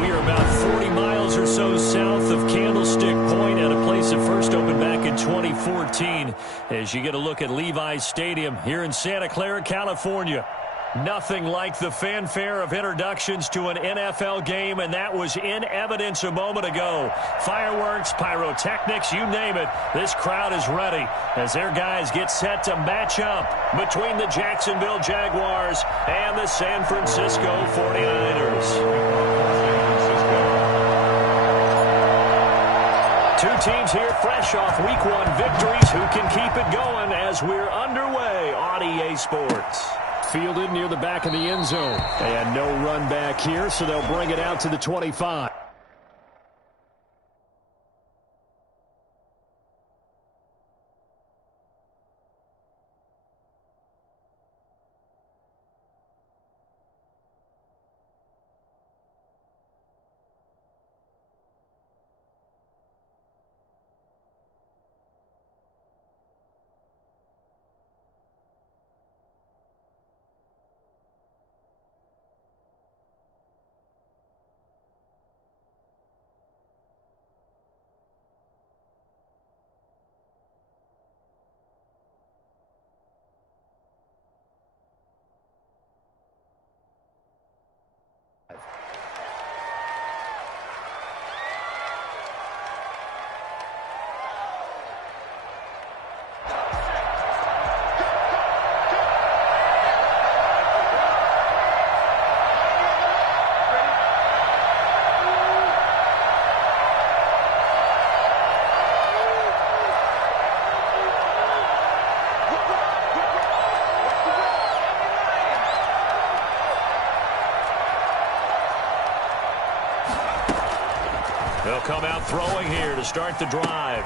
We are about 40 miles or so south of Candlestick Point at a place that first opened back in 2014 as you get a look at Levi's Stadium here in Santa Clara, California. Nothing like the fanfare of introductions to an NFL game, and that was in evidence a moment ago. Fireworks, pyrotechnics, you name it. This crowd is ready as their guys get set to match up between the Jacksonville Jaguars and the San Francisco 49ers. Two teams here fresh off Week 1 victories. Who can keep it going as we're underway on EA Sports? Fielded near the back of the end zone. And no run back here, so they'll bring it out to the 25. They'll come out throwing here to start the drive.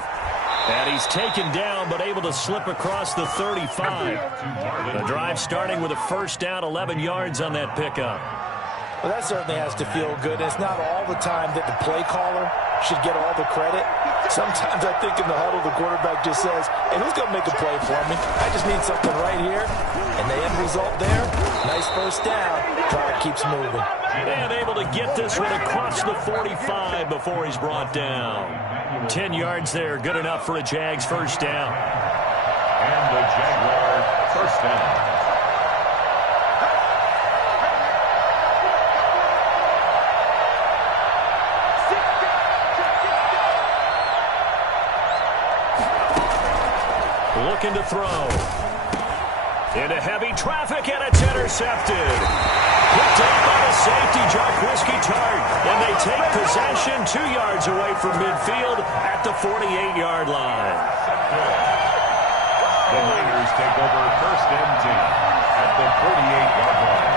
And he's taken down but able to slip across the 35. The drive starting with a first down, 11 yards on that pickup. Well, that certainly has to feel good. It's not all the time that the play caller should get all the credit. Sometimes I think in the huddle the quarterback just says, hey, who's going to make a play for me? I just need something right here. And the end result there, nice first down. Drive keeps moving. And able to get this one across the 45 before he's brought down. 10 yards there, good enough for a Jags first down. And the Jaguar first down. Looking to throw. Into heavy traffic, and it's intercepted. Picked up by the safety, Jarquiski Tart. And they take possession 2 yards away from midfield at the 48-yard line. The Niners take over first and 10 at the 48-yard line.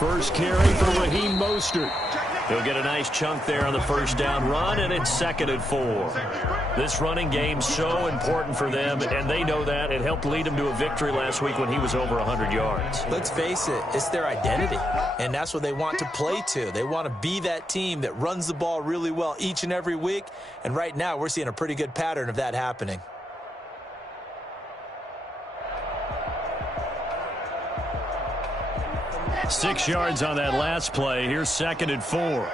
First carry for Raheem Mostert. He'll get a nice chunk there on the first down run, and it's 2nd and 4. This running game's so important for them, and they know that. It helped lead them to a victory last week when he was over 100 yards. Let's face it, it's their identity, and that's what they want to play to. They want to be that team that runs the ball really well each and every week, and right now we're seeing a pretty good pattern of that happening. Six yards on that last play. Here's 2nd and 4.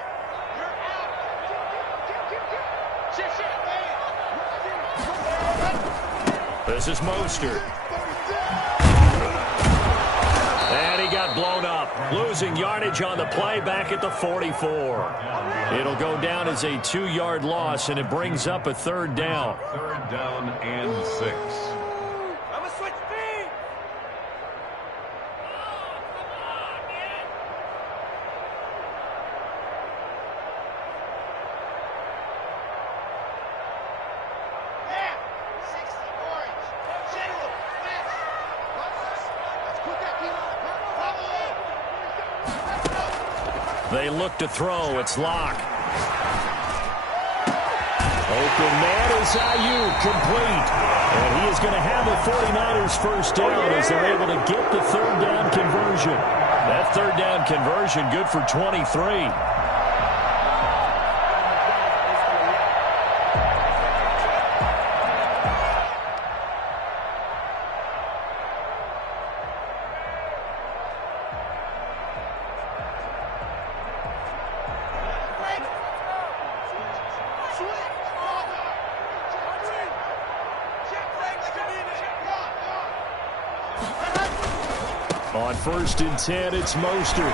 This is Mostert. And he got blown up. Losing yardage on the play back at the 44. It'll go down as a 2-yard loss, and it brings up a 3rd down. 3rd down and 6. They look to throw. It's Locke. Open man is Ayuk, complete. And he is going to have a 49ers first down as they're able to get the third down conversion. That third down conversion good for 23. On 1st and 10, it's Mostert.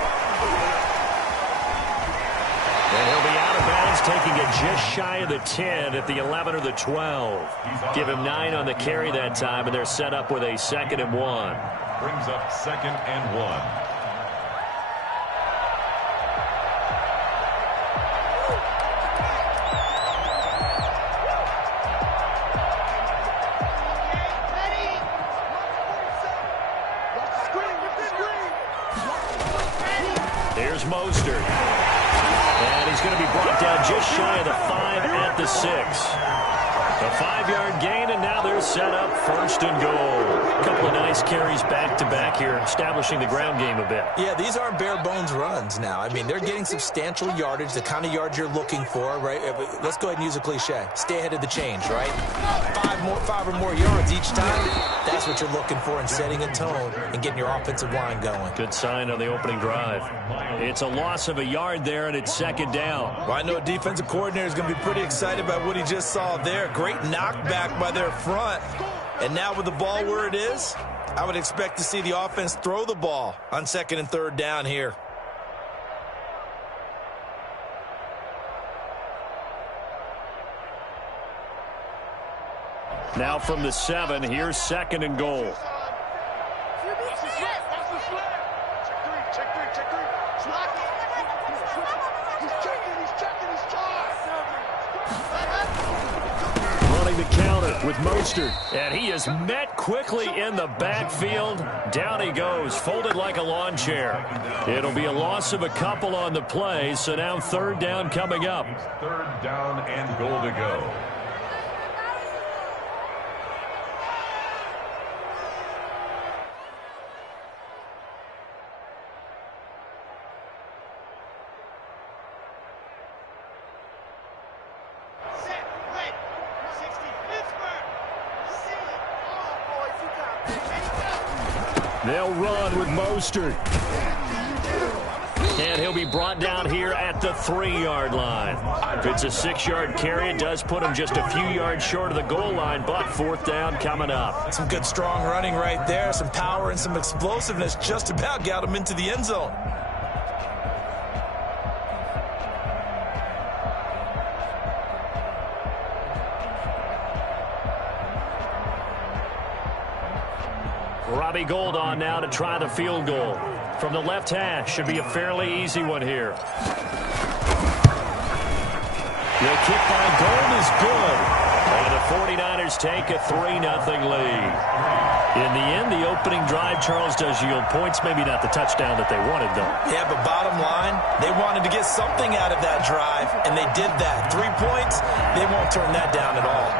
And he'll be out of bounds, taking it just shy of the 10 at the 11 or the 12. Give him 9 on the carry that time, and they're set up with a 2nd and 1. Brings up 2nd and 1. Here's Mostert. And he's going to be brought down just shy of the 5 at the 6. A 5-yard gain, and now they're set up 1st and goal. A couple of nice carries back-to-back here, establishing the ground game a bit. Yeah, these aren't bare-bones runs now. I mean, they're getting substantial yardage, the kind of yards you're looking for, right? Let's go ahead and use a cliche. Stay ahead of the change, right? 5 or more yards each time. That's what you're looking for in setting a tone and getting your offensive line going. Good sign on the opening drive. It's a loss of a yard there, and it's 2nd down. Well, I know a defensive coordinator is going to be pretty excited about what he just saw there. Great knockback by their front. And now with the ball where it is, I would expect to see the offense throw the ball on 2nd and 3rd down here. Now from the 7, here's 2nd and goal. Running the counter with Mostert. And he is met quickly in the backfield. Down he goes, folded like a lawn chair. It'll be a loss of a couple on the play, so now 3rd down coming up. 3rd down and goal to go. They'll run with Mostert. And he'll be brought down here at the 3-yard line. If it's a 6-yard carry, it does put him just a few yards short of the goal line, but 4th down coming up. Some good strong running right there, some power and some explosiveness just about got him into the end zone. Robbie Gould on now to try the field goal. From the left hash, should be a fairly easy one here. The kick by Gould is good. And the 49ers take a 3-0 lead. In the end, the opening drive, Charles, does yield points. Maybe not the touchdown that they wanted, though. Yeah, but bottom line, they wanted to get something out of that drive, and they did that. 3 points, they won't turn that down at all.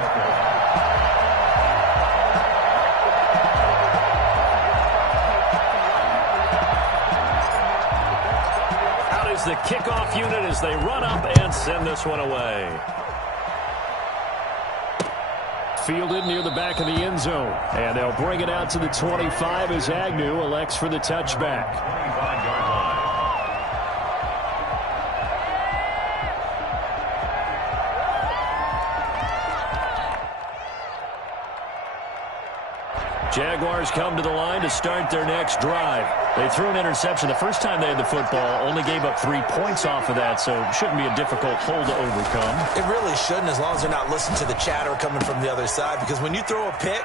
The kickoff unit as they run up and send this one away. Fielded near the back of the end zone. And they'll bring it out to the 25 as Agnew elects for the touchback. 25-yard line. Jaguars come to the line to start their next drive. They threw an interception the first time they had the football, only gave up 3 points off of that, so it shouldn't be a difficult hole to overcome. It really shouldn't, as long as they're not listening to the chatter coming from the other side, because when you throw a pick,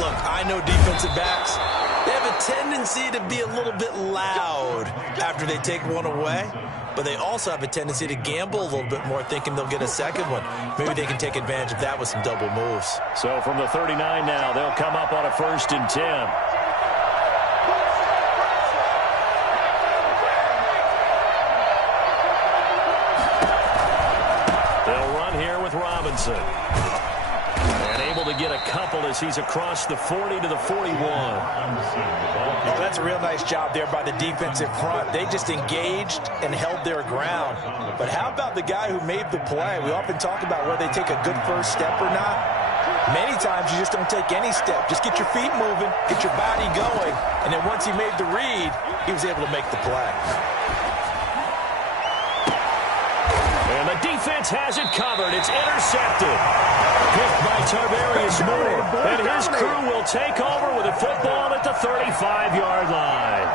look, I know defensive backs, they have a tendency to be a little bit loud after they take one away, but they also have a tendency to gamble a little bit more, thinking they'll get a second one. Maybe they can take advantage of that with some double moves. So from the 39 now, they'll come up on a 1st and 10. They'll run here with Robinson. And able to get a couple as he's across the 40 to the 41. Oh, that's a real nice job there by the defensive front. They just engaged and held their ground. But how about the guy who made the play? We often talk about whether they take a good first step or not. Many times you just don't take any step. Just get your feet moving, get your body going, and then once he made the read, he was able to make the play. And the defense has it covered. It's intercepted. Picked by Tarvarius Moore. And his crew will take over with a football at the 35-yard line.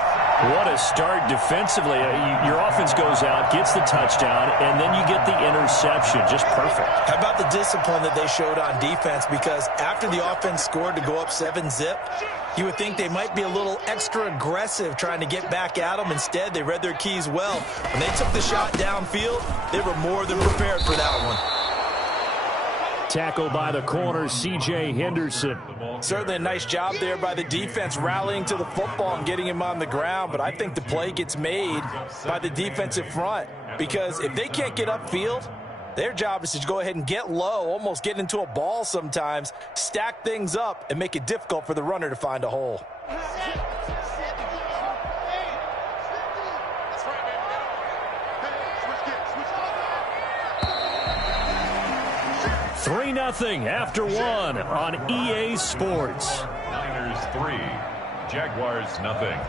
What a start defensively. Your offense goes out, gets the touchdown, and then you get the interception. Just perfect. How about the discipline that they showed on defense? Because after the offense scored to go up 7-zip, you would think they might be a little extra aggressive trying to get back at them. Instead, they read their keys well. When they took the shot downfield, they were more than prepared for that one. Tackled by the corner, C.J. Henderson. Certainly a nice job there by the defense rallying to the football and getting him on the ground. But I think the play gets made by the defensive front. Because if they can't get upfield, their job is to go ahead and get low, almost get into a ball sometimes, stack things up, and make it difficult for the runner to find a hole. 3-0 after one on EA Sports. Niners 3, Jaguars nothing.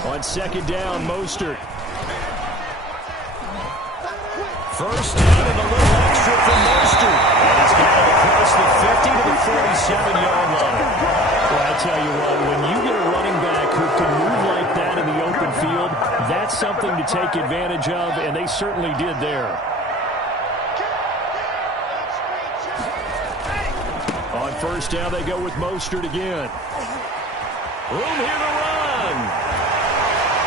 On second down, Mostert. First down and a little extra from Mostert. And he's got it across the 50 to the 47-yard line. Well, I tell you what, when you get a running back who can move like that in the open field, that's something to take advantage of, and they certainly did there. On first down, they go with Mostert again. Room here to run.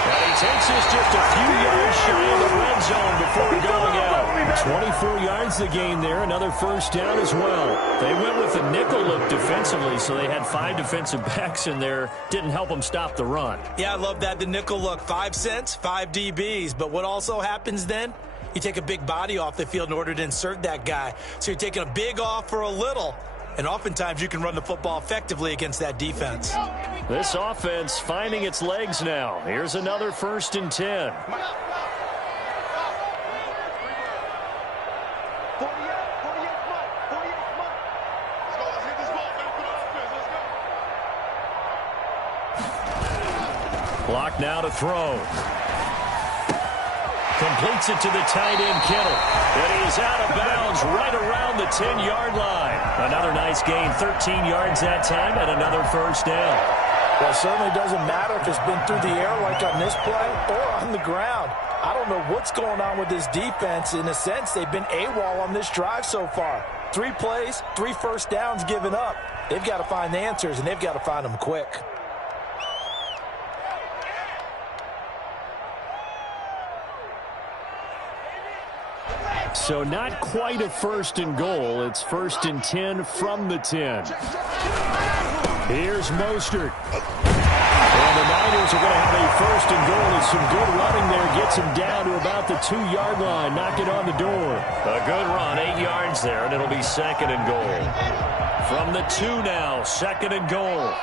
And he takes us just a few yards shy of the red zone before going out. 24 yards the gain there, another first down as well. They went with the nickel look defensively, so they had 5 defensive backs in there. Didn't help them stop the run. Yeah, I love that, the nickel look. 5 cents, 5 DBs. But what also happens then? You take a big body off the field in order to insert that guy. So you're taking a big off for a little. And oftentimes you can run the football effectively against that defense. This offense finding its legs now. Here's another 1st and 10. Clock now to throw. Completes it to the tight end, Kittle. And he is out of bounds right around the 10-yard line. Another nice gain, 13 yards that time, and another first down. Well, it certainly doesn't matter if it's been through the air like on this play or on the ground. I don't know what's going on with this defense. In a sense, they've been AWOL on this drive so far. 3 plays, 3 first downs given up. They've got to find the answers, and they've got to find them quick. So not quite a 1st and goal. It's 1st and 10 from the 10. Here's Mostert. And the Niners are going to have a 1st and goal. As some good running there gets him down to about the 2-yard line. Knock it on the door. A good run, 8 yards there, and it'll be 2nd and goal. From the 2 now, 2nd and goal.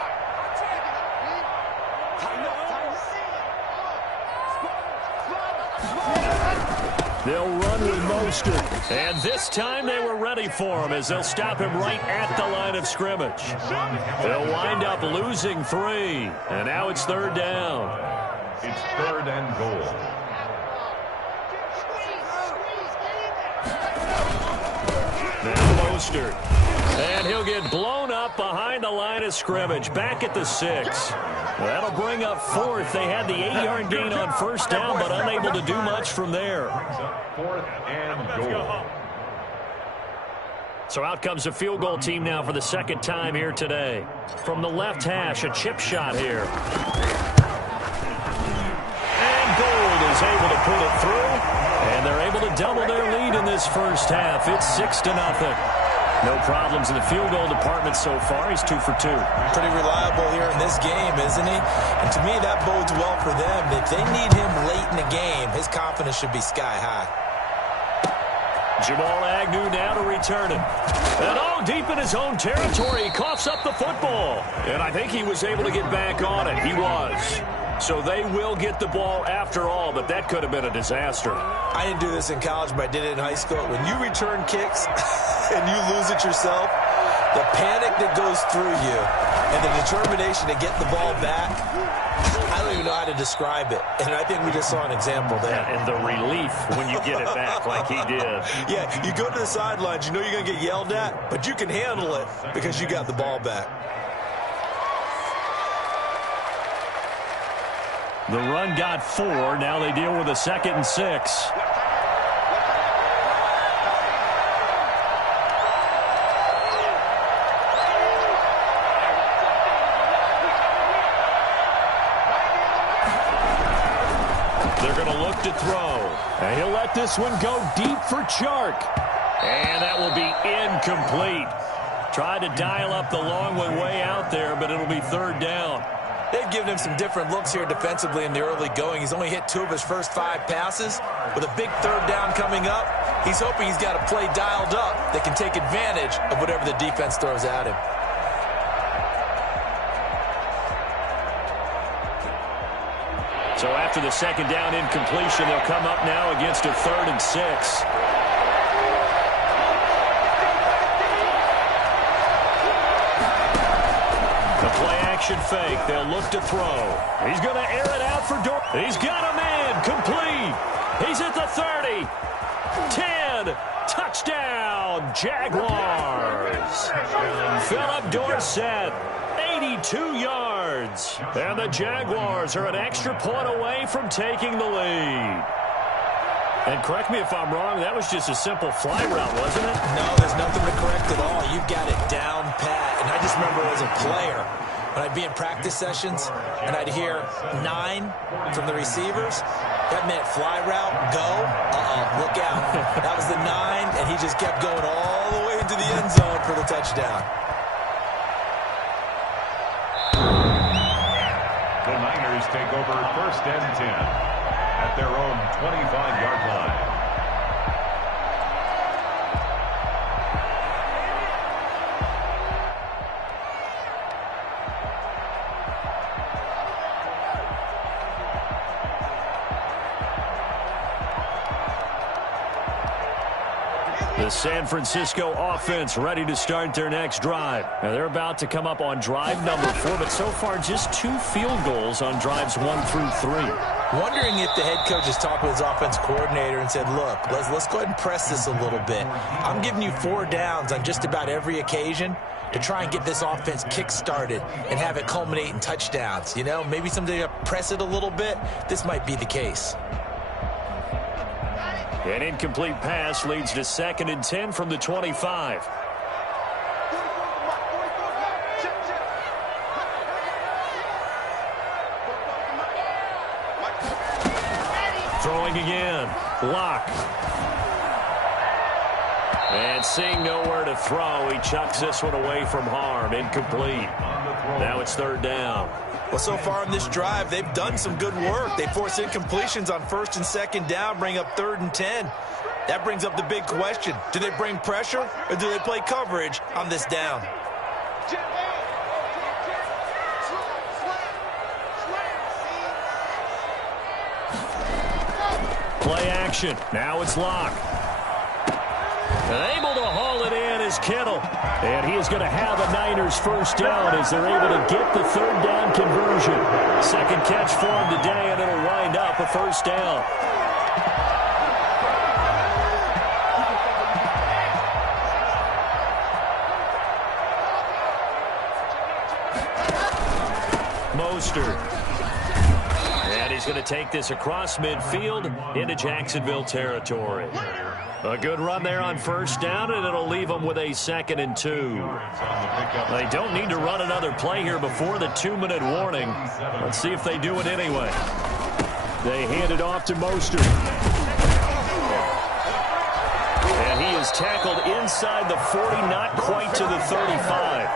They'll run with Mostert. And this time they were ready for him as they'll stop him right at the line of scrimmage. They'll wind up losing 3. And now it's 3rd down. It's 3rd and goal. Now Mostert. And he'll get blown up behind the line of scrimmage. Back at the 6. That'll bring up 4th. They had the 8-yard gain on first down, but unable to do much from there. 4th and goal. So out comes the field goal team now for the second time here today. From the left hash, a chip shot here. And Gold is able to put it through. And they're able to double their lead in this first half. It's 6-0. No problems in the field goal department so far. He's 2 for 2. Pretty reliable here in this game, isn't he? And to me, that bodes well for them. If they need him late in the game, his confidence should be sky high. Jamal Agnew now to return it. And deep in his own territory. He coughs up the football. And I think he was able to get back on it. He was. So they will get the ball after all, but that could have been a disaster. I didn't do this in college, but I did it in high school. When you return kicks and you lose it yourself, the panic that goes through you and the determination to get the ball back, I don't even know how to describe it. And I think we just saw an example there. And the relief when you get it back like he did. Yeah, you go to the sidelines, you know you're going to get yelled at, but you can handle it because you got the ball back. The run got 4. Now they deal with a 2nd and 6. They're going to look to throw. And he'll let this one go deep for Chark. And that will be incomplete. Tried to dial up the long one way out there, but it'll be 3rd down. They've given him some different looks here defensively in the early going. He's only hit 2 of his first 5 passes. With a big 3rd down coming up, he's hoping he's got a play dialed up that can take advantage of whatever the defense throws at him. So after the 2nd down incompletion, they'll come up now against a 3rd and 6. Play-action fake. They'll look to throw. He's going to air it out for Dor. He's got a man. Complete. He's at the 30. 10. Touchdown, Jaguars. Philip Dorsett, 82 yards. And the Jaguars are an extra point away from taking the lead. And correct me if I'm wrong, that was just a simple fly route, wasn't it? No, there's nothing to correct at all. You've got it down pat. And I just remember as a player, when I'd be in practice sessions and I'd hear 9 from the receivers, that meant fly route, go, look out. That was the 9, and he just kept going all the way into the end zone for the touchdown. The Niners take over 1st and 10 at their own 25-yard line. The San Francisco offense ready to start their next drive. Now they're about to come up on drive number 4, but so far just 2 field goals on drives 1 through 3. Wondering if the head coach has talked with his offense coordinator and said, look, let's go ahead and press this a little bit. I'm giving you 4 downs on just about every occasion to try and get this offense kick-started and have it culminate in touchdowns. You know, maybe someday press it a little bit. This might be the case. An incomplete pass leads to 2nd and 10 from the 25. Throwing again. Lock. And seeing nowhere to throw, he chucks this one away from harm. Incomplete. Now it's 3rd down. Well, so far in this drive, they've done some good work. They force incompletions on 1st and 2nd down, bring up 3rd and 10. That brings up the big question. Do they bring pressure or do they play coverage on this down? Play action. Now it's Lock. And able to haul it in is Kittle. And he is going to have a Niners 1st down as they're able to get the 3rd down conversion. 2nd catch for him today, and it'll wind up a 1st down. Mostert. And he's going to take this across midfield into Jacksonville territory. A good run there on first down, and it'll leave them with a 2nd and 2. They don't need to run another play here before the 2-minute warning. Let's see if they do it anyway. They hand it off to Mostert. And he is tackled inside the 40, not quite to the 35.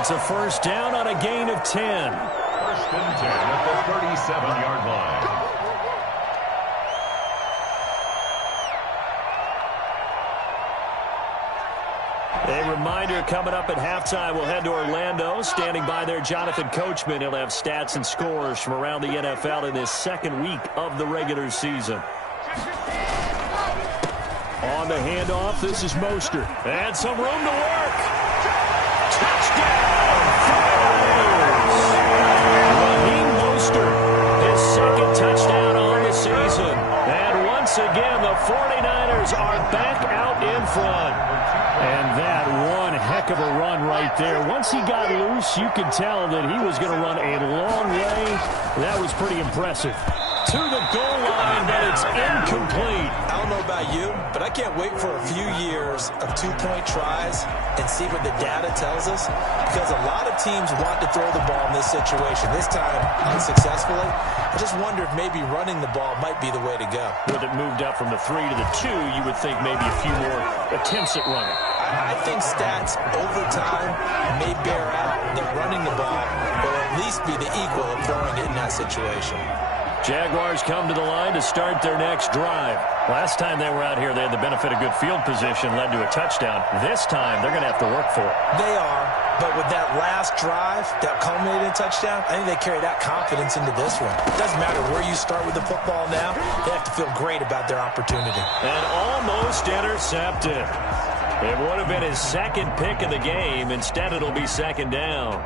It's a first down on a gain of 10. First and 10 at the 37-yard line. A reminder coming up at halftime, we'll head to Orlando. Standing by there, Jonathan Coachman. He'll have stats and scores from around the NFL in this second week of the regular season. On the handoff, this is Mostert. And some room to work. Touchdown! Raheem Mostert, his 2nd touchdown on the season. And once again, the 49ers are back out in front. And that one heck of a run right there. Once he got loose, you could tell that he was going to run a long way. That was pretty impressive. To the goal line, but it's incomplete. I don't know about you, but I can't wait for a few years of 2-point tries and see what the data tells us, because a lot of teams want to throw the ball in this situation. This time, unsuccessfully. I just wonder if maybe running the ball might be the way to go. With it moved up from the 3 to the 2, you would think maybe a few more attempts at running. I think stats over time may bear out that running the ball will at least be the equal of throwing it in that situation. Jaguars come to the line to start their next drive. Last time they were out here, they had the benefit of good field position, led to a touchdown. This time, they're going to have to work for it. They are, but with that last drive, that culminated in touchdown, I think they carry that confidence into this one. It doesn't matter where you start with the football now. They have to feel great about their opportunity. And almost intercepted. It would have been his 2nd pick of the game. Instead, it'll be 2nd down.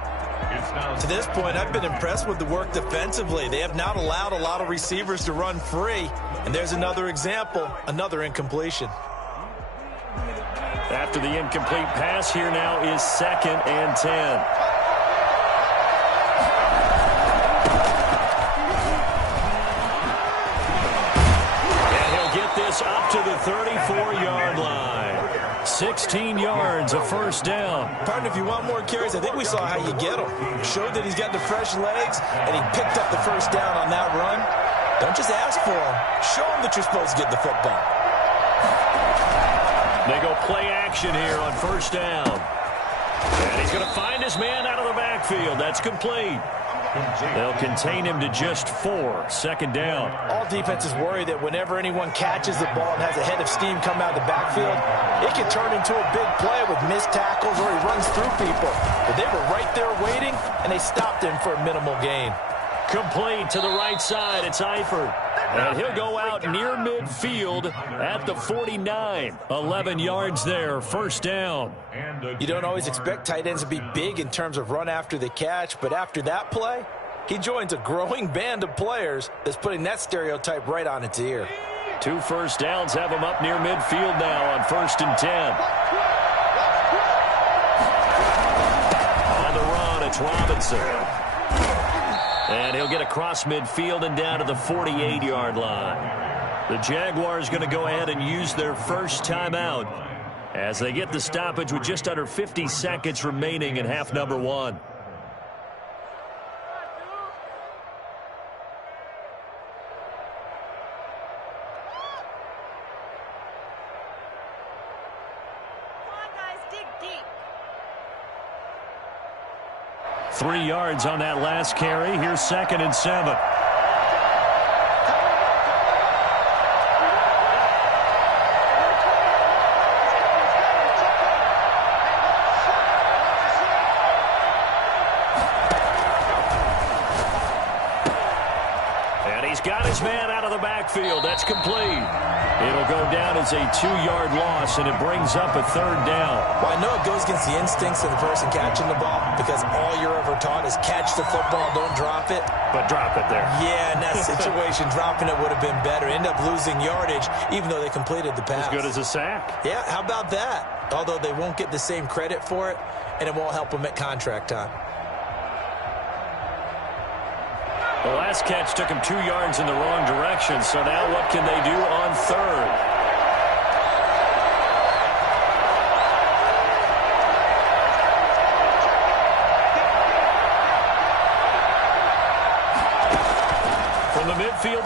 To this point, I've been impressed with the work defensively. They have not allowed a lot of receivers to run free. And there's another example, another incompletion. After the incomplete pass, here now is 2nd and 10. And he'll get this up to the 34-yard line. 16 yards, a first down. Partner, if you want more carries, I think we saw how you get them. Showed that he's got the fresh legs, and he picked up the first down on that run. Don't just ask for him. Show him that you're supposed to get the football. They go play action here on first down. And he's going to find his man out of the backfield. That's complete. They'll contain him to just 4. 2nd down. All defenses worry that whenever anyone catches the ball and has a head of steam come out of the backfield, it can turn into a big play with missed tackles or he runs through people. But they were right there waiting, and they stopped him for a minimal gain. Complete to the right side. It's Eifert. And he'll go out near midfield at the 49. 11 yards there. First down. You don't always expect tight ends to be big in terms of run after the catch, but after that play, he joins a growing band of players that's putting that stereotype right on its ear. 2 first downs have him up near midfield now on 1st and 10. On the run, it's Robinson. And he'll get across midfield and down to the 48-yard line. The Jaguars going to go ahead and use their first timeout as they get the stoppage with just under 50 seconds remaining in half number 1. Come on, guys, dig deep. 3 yards on that last carry. Here's 2nd and 7. And he's got his man out of the backfield. That's complete. It'll go down as a 2-yard loss, and it brings up a 3rd down. Well, I know it goes against the instincts of the person catching the ball because all you're ever taught is catch the football, don't drop it. But drop it there. Yeah, in that situation, dropping it would have been better. End up losing yardage, even though they completed the pass. As good as a sack. Yeah, how about that? Although they won't get the same credit for it, and it won't help them at contract time. The last catch took him 2 yards in the wrong direction, so now what can they do on 3rd?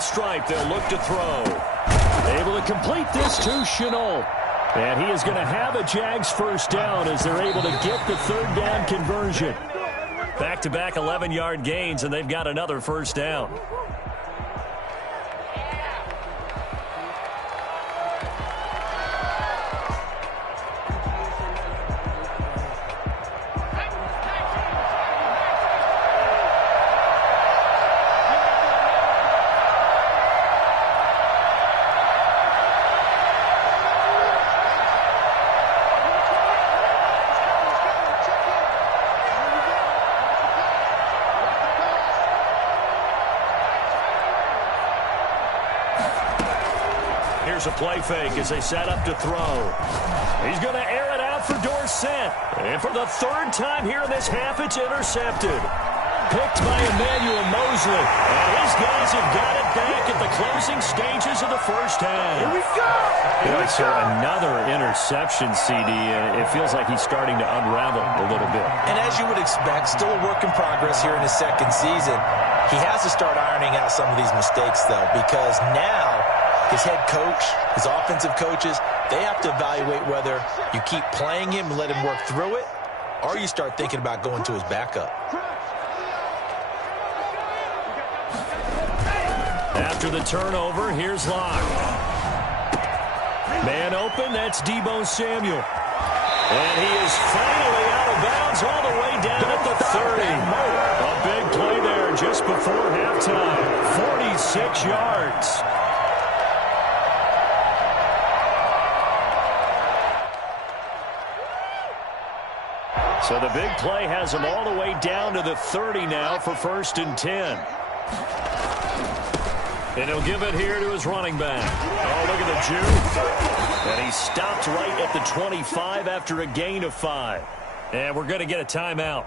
stripe. They'll look to throw. Able to complete this to Chenault. And he is going to have a Jags first down as they're able to get the third down conversion. Back-to-back 11-yard gains, and they've got another first down. Here's a play fake as they set up to throw. He's going to air it out for Dorsett. And for the third time here in this half, it's intercepted. Picked by Emmanuel Mosley. And his guys have got it back at the closing stages of the first half. Here we go! So another interception, CD. And it feels like he's starting to unravel a little bit. And as you would expect, still a work in progress here in his second season. He has to start ironing out some of these mistakes, though, because now his head coach, his offensive coaches, they have to evaluate whether you keep playing him and let him work through it, or you start thinking about going to his backup. After the turnover, here's Locke. Man open, that's Deebo Samuel. And he is finally out of bounds all the way down at the 30. A big play there just before halftime. 46 yards. So the big play has him all the way down to the 30 now for 1st and 10. And he'll give it here to his running back. Oh, look at the juke. And he stopped right at the 25 after a gain of 5. And we're going to get a timeout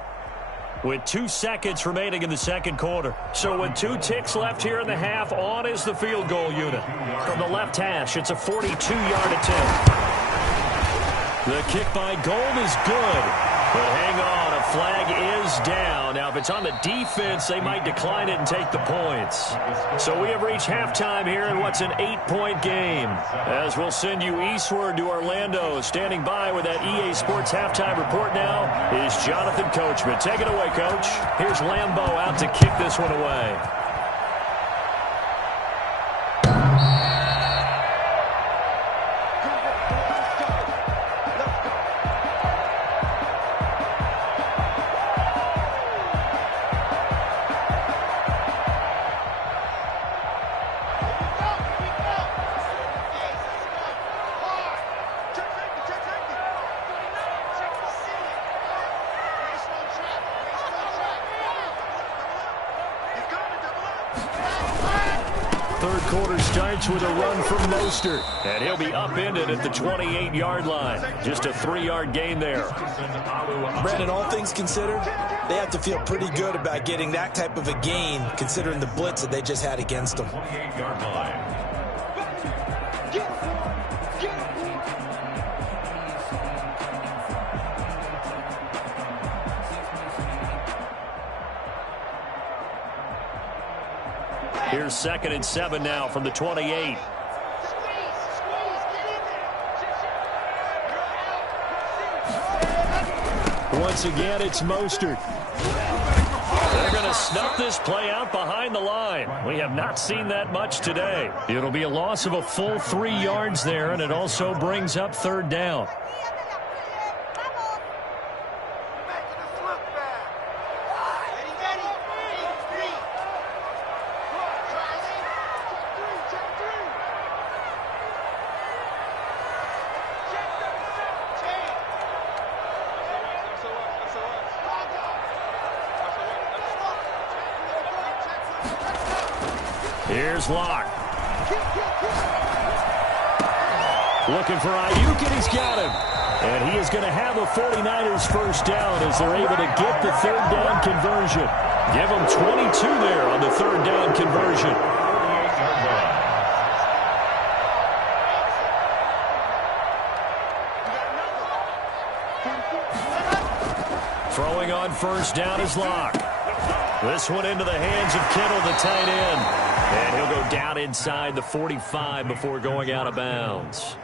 with 2 seconds remaining in the second quarter. So with 2 ticks left here in the half, on is the field goal unit. From the left hash, it's a 42-yard attempt. The kick by Gold is good. But hang on, a flag is down. Now, if it's on the defense, they might decline it and take the points. So we have reached halftime here in what's an 8-point game. As we'll send you eastward to Orlando. Standing by with that EA Sports halftime report now is Jonathan Coachman. Take it away, Coach. Here's Lambeau out to kick this one away. Third quarter starts with a run from Mostert. And he'll be upended at the 28-yard line. Just a 3-yard gain there. Brandon, all things considered, they have to feel pretty good about getting that type of a gain, considering the blitz that they just had against them. 28-yard line. Here's 2nd and 7 now from the 28. Once again, it's Mostert. They're going to snuff this play out behind the line. We have not seen that much today. It'll be a loss of a full 3 yards there, and it also brings up 3rd down. Here's Locke. Looking for Ayuk, and he's got him. And he is going to have a 49ers first down as they're able to get the 3rd down conversion. Give them 22 there on the 3rd down conversion. Throwing on first down is Locke. This one into the hands of Kittle, the tight end. And he'll go down inside the 45 before going out of bounds.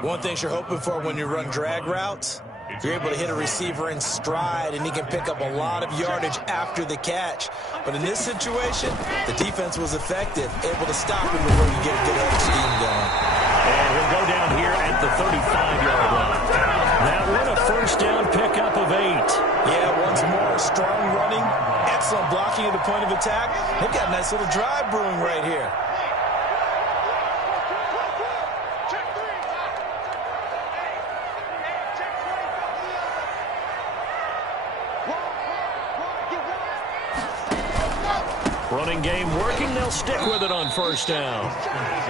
One thing you're hoping for when you run drag routes, you're able to hit a receiver in stride, and he can pick up a lot of yardage after the catch. But in this situation, the defense was effective, able to stop him before you get a good head of steam going. And he'll go down here at the 35-yard line. That one a first down pickup of 8. Yeah, once more, strong running, excellent blocking at the point of attack. They've got a nice little drive brewing right here. Running game working. They'll stick with it on first down.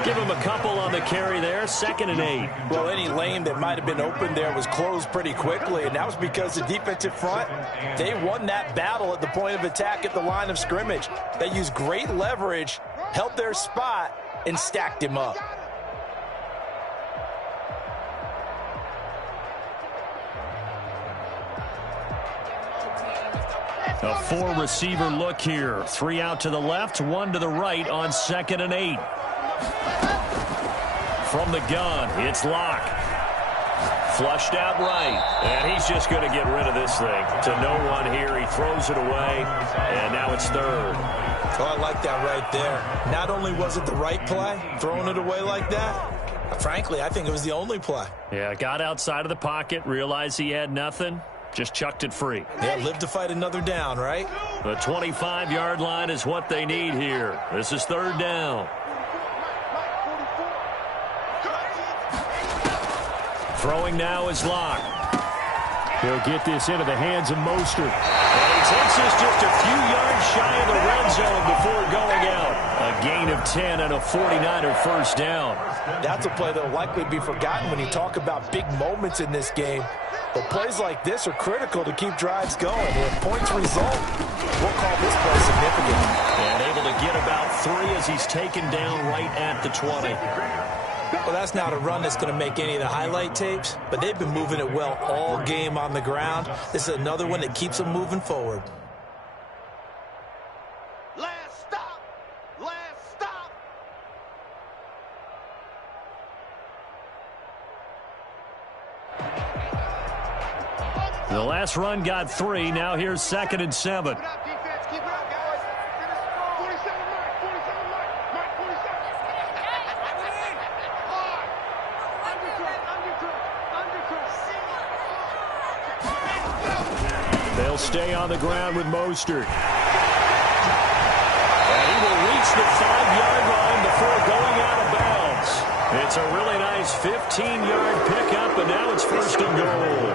Give him a couple on the carry there. 2nd and 8. Well, any lane that might have been open there was closed pretty quickly, and that was because the defensive front, they won that battle at the point of attack at the line of scrimmage. They used great leverage, held their spot, and stacked him up. A 4-receiver look here. 3 out to the left, 1 to the right on 2nd and 8. From the gun, it's Locke. Flushed out right. And he's just going to get rid of this thing. To no one here. He throws it away. And now it's 3rd. Oh, I like that right there. Not only was it the right play, throwing it away like that, frankly, I think it was the only play. Yeah, got outside of the pocket, realized he had nothing. Just chucked it free. Yeah, live to fight another down, right? The 25-yard line is what they need here. This is 3rd down. Throwing now is Locke. He'll get this into the hands of Mostert. And he takes this just a few yards shy of the red zone before going out. A gain of 10 and a 49er first down. That's a play that will likely be forgotten when you talk about big moments in this game. But plays like this are critical to keep drives going. And if points result, we'll call this play significant. And able to get about 3 as he's taken down right at the 20. Well, that's not a run that's going to make any of the highlight tapes, but they've been moving it well all game on the ground. This is another one that keeps them moving forward. Last stop! Last stop! The last run got 3. Now here's 2nd and 7. Keep it up, defense. Keep it up, guys. 47 Mike. 47 Mike. Mike, 47. They'll stay on the ground with Mostert. And he will reach the 5-yard line before going out of bounds. It's a really nice 15-yard pickup, and now it's 1st and goal.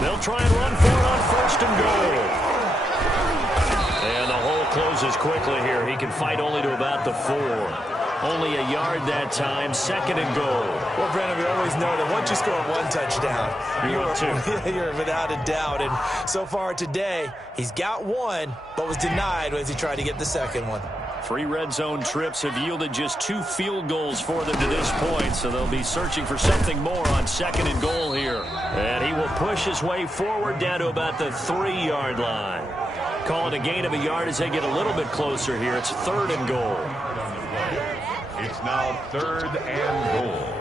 They'll try and run for it on 1st and goal. And the hole closes quickly here. He can fight only to about the 4. Only a yard that time, 2nd and goal. Well, Brandon, we always know that once you score 1 touchdown, you're without a doubt. And so far today, he's got 1, but was denied as he tried to get the 2nd one. 3 red zone trips have yielded just 2 field goals for them to this point, so they'll be searching for something more on 2nd and goal here. And he will push his way forward down to about the 3-yard line. Call it a gain of a yard as they get a little bit closer here. It's 3rd and goal. It's now 3rd and goal.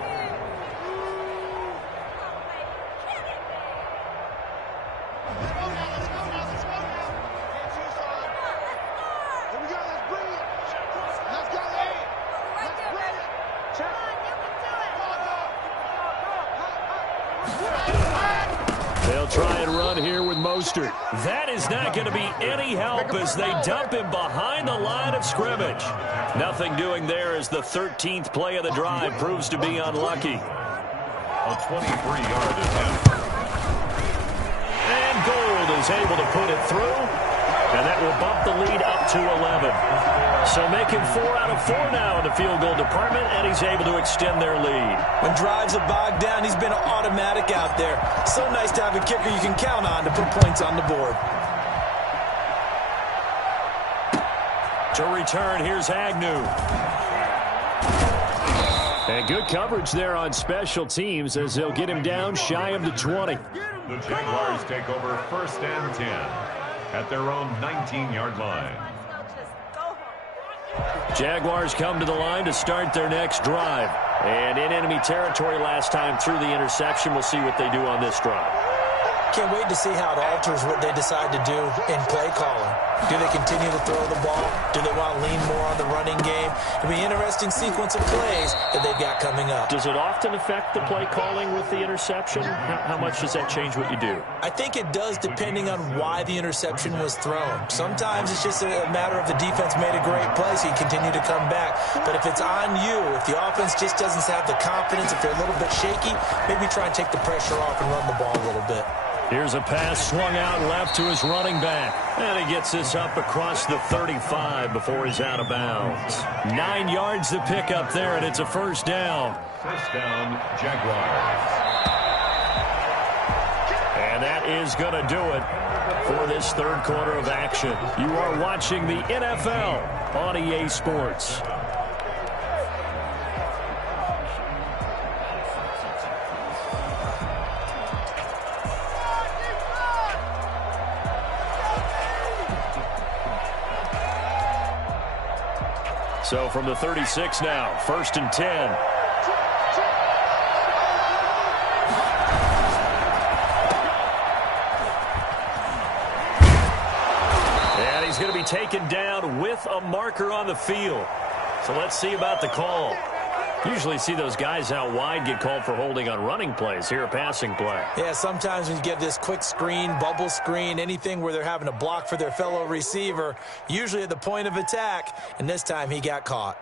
They'll try and run here with Mostert. That is not going to be any help as they dump him behind the line of scrimmage. Nothing doing there as the 13th play of the drive proves to be unlucky. A 23-yard attempt. And Gold is able to put it through, and that will bump the lead up to 11. So making 4 out of 4 now in the field goal department, and he's able to extend their lead. When drives are bogged down, he's been automatic out there. So nice to have a kicker you can count on to put points on the board. To return, here's Agnew. And good coverage there on special teams as they'll get him down shy of the 20. The Jaguars take over 1st and 10 at their own 19-yard line. Let's just go home. Jaguars come to the line to start their next drive. And in enemy territory last time through the interception. We'll see what they do on this drive. Can't wait to see how it alters what they decide to do in play calling. Do they continue to throw the ball? Do they want to lean more on the running game? It'll be an interesting sequence of plays that they've got coming up. Does it often affect the play calling with the interception? How much does that change what you do? I think it does depending on why the interception was thrown. Sometimes it's just a matter of the defense made a great play, so you continue to come back. But if it's on you, if the offense just doesn't have the confidence, if they're a little bit shaky, maybe try and take the pressure off and run the ball a little bit. Here's a pass swung out left to his running back. And he gets this up across the 35 before he's out of bounds. 9 yards to pick up there, and it's a first down. First down, Jaguars. And that is going to do it for this third quarter of action. You are watching the NFL on EA Sports. So from the 36 now, 1st and 10. And he's going to be taken down with a marker on the field. So let's see about the call. Usually see those guys out wide get called for holding on running plays. Here, a passing play. Yeah, sometimes when you get this quick screen, bubble screen, anything where they're having to block for their fellow receiver, usually at the point of attack, and this time he got caught.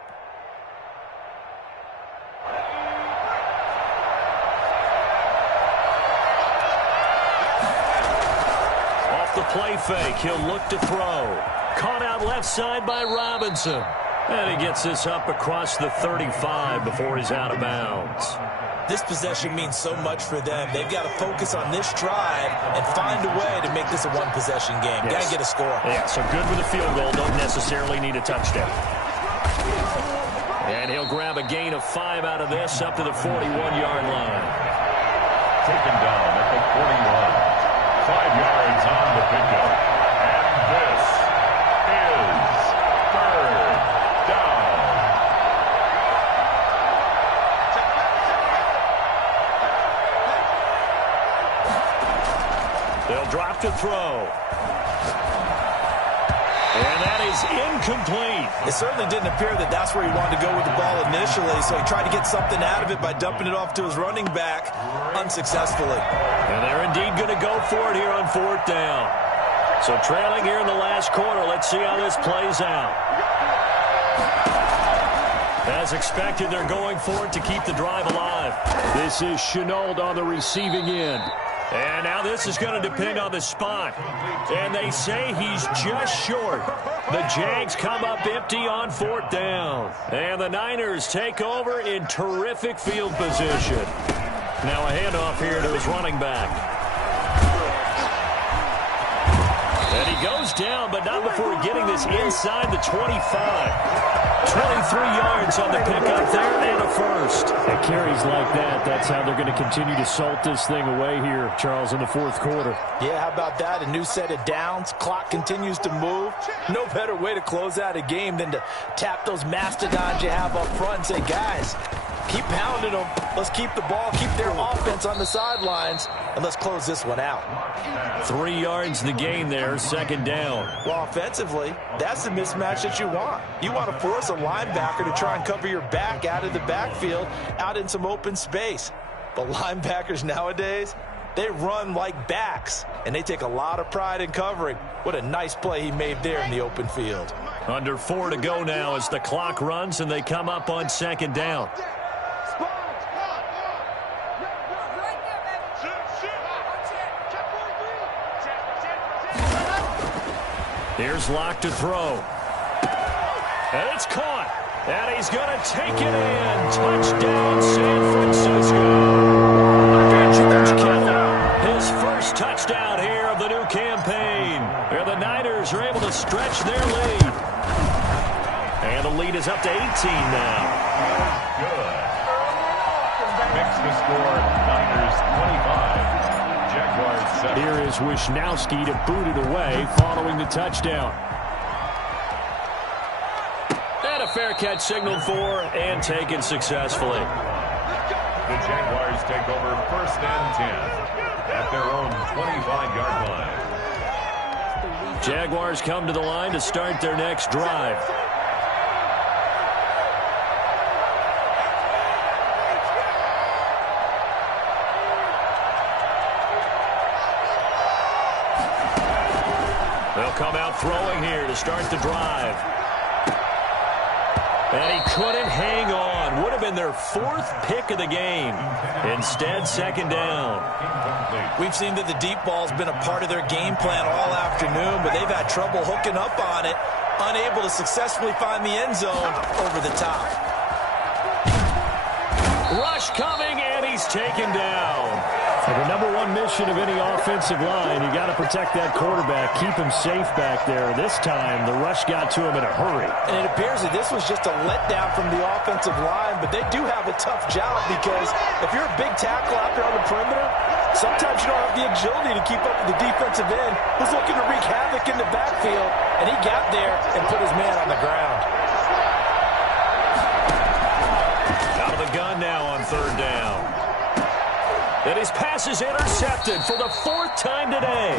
Off the play fake, he'll look to throw. Caught out left side by Robinson. And he gets this up across the 35 before he's out of bounds. This possession means so much for them. They've got to focus on this drive and find a way to make this a one-possession game. Yes. Got to get a score. Yeah, so good with a field goal. Don't necessarily need a touchdown. And he'll grab a gain of 5 out of this up to the 41-yard line. Taken down at the 41. 5 yards on the pickup. And this is third down. They'll drop to throw. And that is incomplete. It certainly didn't appear that that's where he wanted to go with the ball initially, so he tried to get something out of it by dumping it off to his running back unsuccessfully. And they're indeed going to go for it here on 4th down. So trailing here in the last quarter. Let's see how this plays out. As expected, they're going for it to keep the drive alive. This is Chenault on the receiving end. And now this is going to depend on the spot. And they say he's just short. The Jags come up empty on 4th down. And the Niners take over in terrific field position. Now a handoff here to his running back. And he goes down, but not before getting this inside the 25. 23 yards on the pickup there and a first. At carries like that, that's how they're going to continue to salt this thing away here, Charles, in the 4th quarter. Yeah, how about that? A new set of downs. Clock continues to move. No better way to close out a game than to tap those mastodons you have up front and say, guys, keep pounding them. Let's keep the ball, keep their offense on the sidelines, and let's close this one out. 3 yards the gain there, 2nd down. Well, offensively, that's the mismatch that you want. You want to force a linebacker to try and cover your back out of the backfield, out in some open space. But linebackers nowadays, they run like backs, and they take a lot of pride in covering. What a nice play he made there in the open field. Under 4 to go now as the clock runs and they come up on 2nd down. Here's Locke to throw. And it's caught. And he's going to take it in. Touchdown, San Francisco. George Kittle, his first touchdown here of the new campaign. Where the Niners are able to stretch their lead. And the lead is up to 18 now. Good. Makes the score Niners 25. Jaguars 7. Here is Wisnowski to boot it away following the touchdown. And a fair catch signaled for and taken successfully. The Jaguars take over 1st and 10 at their own 25-yard line. Jaguars come to the line to start their next drive. They'll come out throwing here to start the drive. And he couldn't hang on. Would have been their 4th pick of the game. Instead, 2nd down. We've seen that the deep ball's been a part of their game plan all afternoon, but they've had trouble hooking up on it, unable to successfully find the end zone over the top. Rush coming, and he's taken down. The number one mission of any offensive line, you got to protect that quarterback, keep him safe back there. This time, the rush got to him in a hurry. And it appears that this was just a letdown from the offensive line, but they do have a tough job because if you're a big tackle out there on the perimeter, sometimes you don't have the agility to keep up with the defensive end who's looking to wreak havoc in the backfield, and he got there and put his man on the ground. Out of the gun now on 3rd down. And his pass is intercepted for the 4th time today.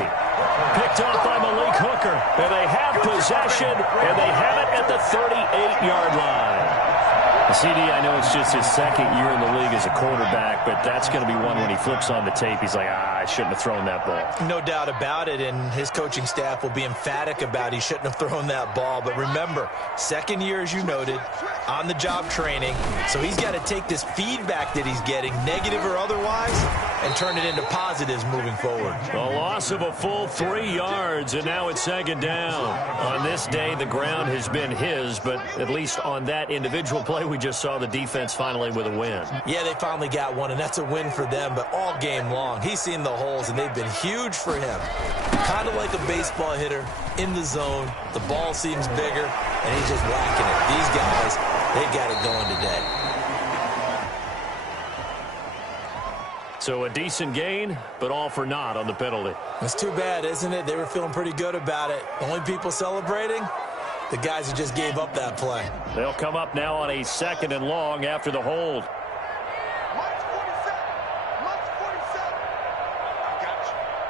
Picked off by Malik Hooker. And they have possession, and they have it at the 38-yard line. CD, I know it's just his 2nd year in the league as a quarterback, but that's going to be one when he flips on the tape. He's like, I shouldn't have thrown that ball. No doubt about it, and his coaching staff will be emphatic about he shouldn't have thrown that ball. But remember, 2nd year, as you noted, on-the-job training. So he's got to take this feedback that he's getting, negative or otherwise, and turn it into positives moving forward. A loss of a full 3 yards, and now it's 2nd down. On this day, the ground has been his, but at least on that individual play, we just saw the defense finally with a win. Yeah, they finally got one, and that's a win for them, but all game long, he's seen the holes, and they've been huge for him. Kind of like a baseball hitter in the zone. The ball seems bigger, and he's just whacking it. These guys, they got it going today. So a decent gain, but all for naught on the penalty. It's too bad, isn't it? They were feeling pretty good about it. The only people celebrating, the guys who just gave up that play. They'll come up now on a 2nd and long after the hold. March 47. March 47.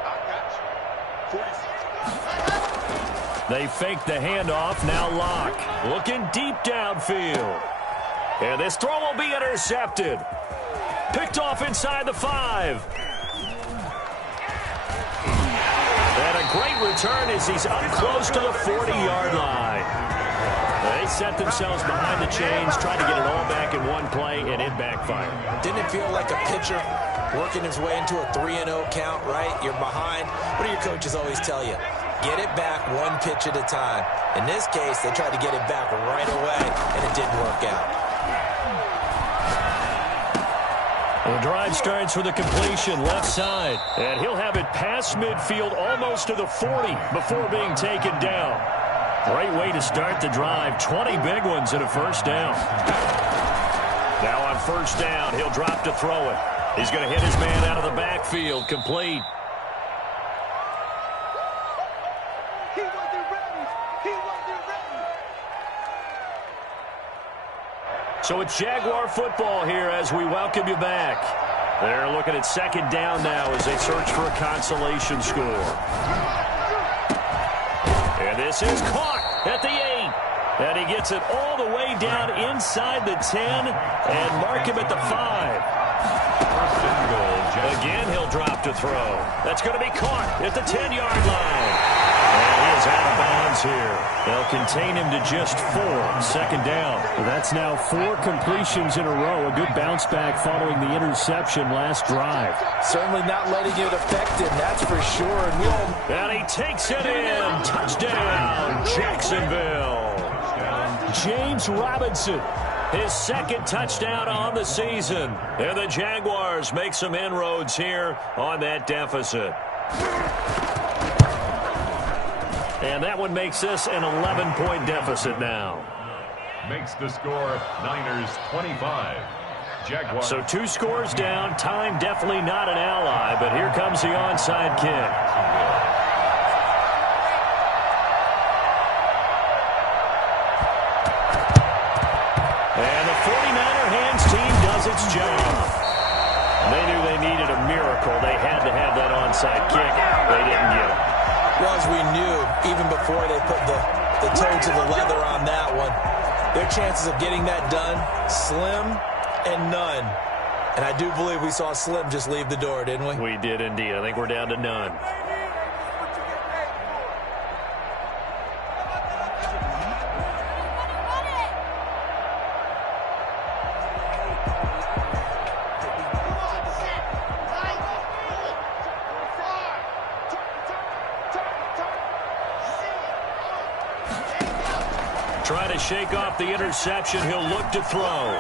I got you. 46. They fake the handoff. Now Locke looking deep downfield. And this throw will be intercepted. Picked off inside the 5. And a great return as he's up close to the 40-yard line. They set themselves behind the chains, tried to get it all back in one play, and it backfired. Didn't it feel like a pitcher working his way into a 3-0 count, right? You're behind. What do your coaches always tell you? Get it back one pitch at a time. In this case, they tried to get it back right away, and it didn't work out. The drive starts with a completion left side. And he'll have it past midfield almost to the 40 before being taken down. Great way to start the drive. 20 big ones and a 1st down. Now on 1st down, he'll drop to throw it. He's going to hit his man out of the backfield. Complete. He wasn't ready. He wasn't ready. So it's Jaguar football here as we welcome you back. They're looking at 2nd down now as they search for a consolation score. And this is caught at the 8. And he gets it all the way down inside the 10 and mark him at the 5. 1st and goal. Again, he'll drop to throw. That's going to be caught at the 10-yard line. And he is out of bounds here. They'll contain him to just 4. 2nd down. Well, that's now 4 completions in a row. A good bounce back following the interception last drive. Certainly not letting it affect him, that's for sure. And he takes it in. Touchdown, Jacksonville. James Robinson, his 2nd touchdown on the season. And the Jaguars make some inroads here on that deficit. And that one makes this an 11-point deficit now. Makes the score Niners 25, Jaguars. So 2 scores down. Time definitely not an ally, but here comes the onside kick. And the 49er hands team does its job. They knew they needed a miracle. They had to have that onside kick. They didn't get it. Well, as we knew, even before they put the toe to the leather on that one, their chances of getting that done, slim and none. And I do believe we saw Slim just leave the door, didn't we? We did indeed. I think we're down to none. Trying to shake off the interception. He'll look to throw.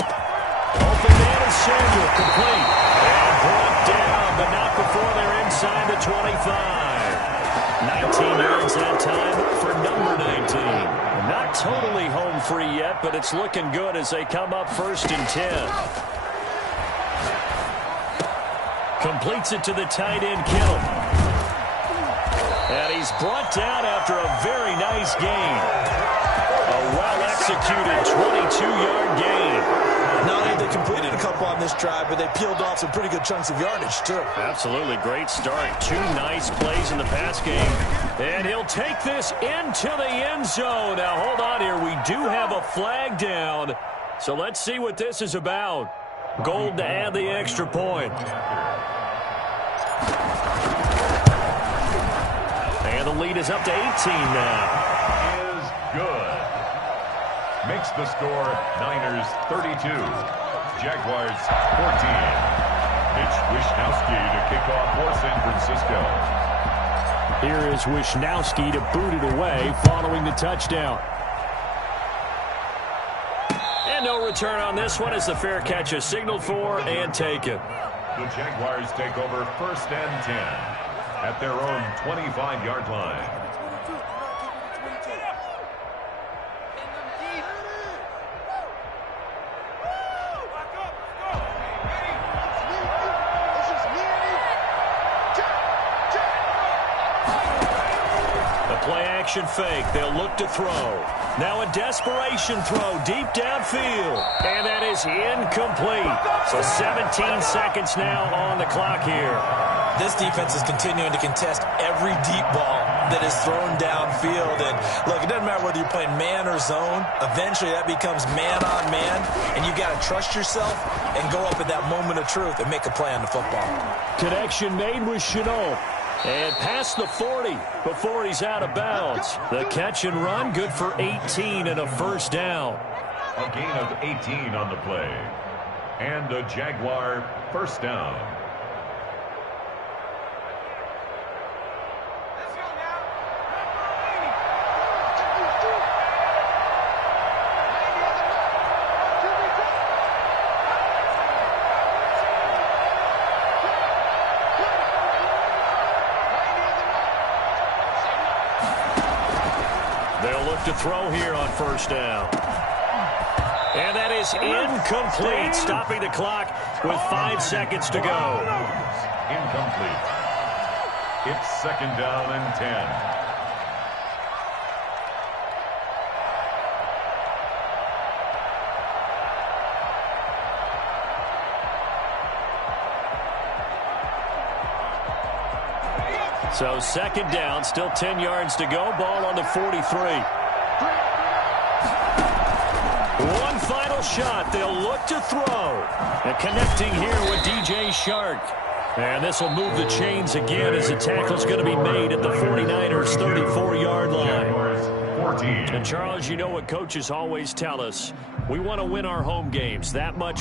Open man is Samuel, complete. And brought down, but not before they're inside the 25. 19 yards that time for number 19. Not totally home free yet, but it's looking good as they come up 1st and 10. Completes it to the tight end, Kittle. And he's brought down after a very nice gain. A well-executed 22-yard gain. Not only they completed a couple on this drive, but they peeled off some pretty good chunks of yardage, too. Absolutely great start. 2 nice plays in the pass game. And he'll take this into the end zone. Now, hold on here. We do have a flag down. So let's see what this is about. Gold to add the extra point. And the lead is up to 18 now. Is good. Makes the score Niners 32, Jaguars 14. It's Wishnowski to kick off for San Francisco. Here is Wishnowski to boot it away following the touchdown. And no return on this one as the fair catch is signaled for and taken. The Jaguars take over 1st and 10 at their own 25-yard line. Play-action fake. They'll look to throw. Now a desperation throw deep downfield. And that is incomplete. So 17 seconds now on the clock here. This defense is continuing to contest every deep ball that is thrown downfield. And, look, it doesn't matter whether you're playing man or zone. Eventually, that becomes man-on-man. And you got to trust yourself and go up at that moment of truth and make a play on the football. Connection made with Chenault. And past the 40 before he's out of bounds. The catch and run good for 18 and a 1st down. A gain of 18 on the play. And a Jaguar 1st down. To throw here on 1st down. And that is incomplete, stopping the clock with 5 seconds to go. Incomplete. It's 2nd down and 10. So 2nd down, still 10 yards to go. Ball on the 43. One final shot. They'll look to throw. And connecting here with DJ Shark. And this will move the chains again as the tackle's going to be made at the 49ers' 34-yard line. 14. And, Charles, you know what coaches always tell us. We want to win our home games. That much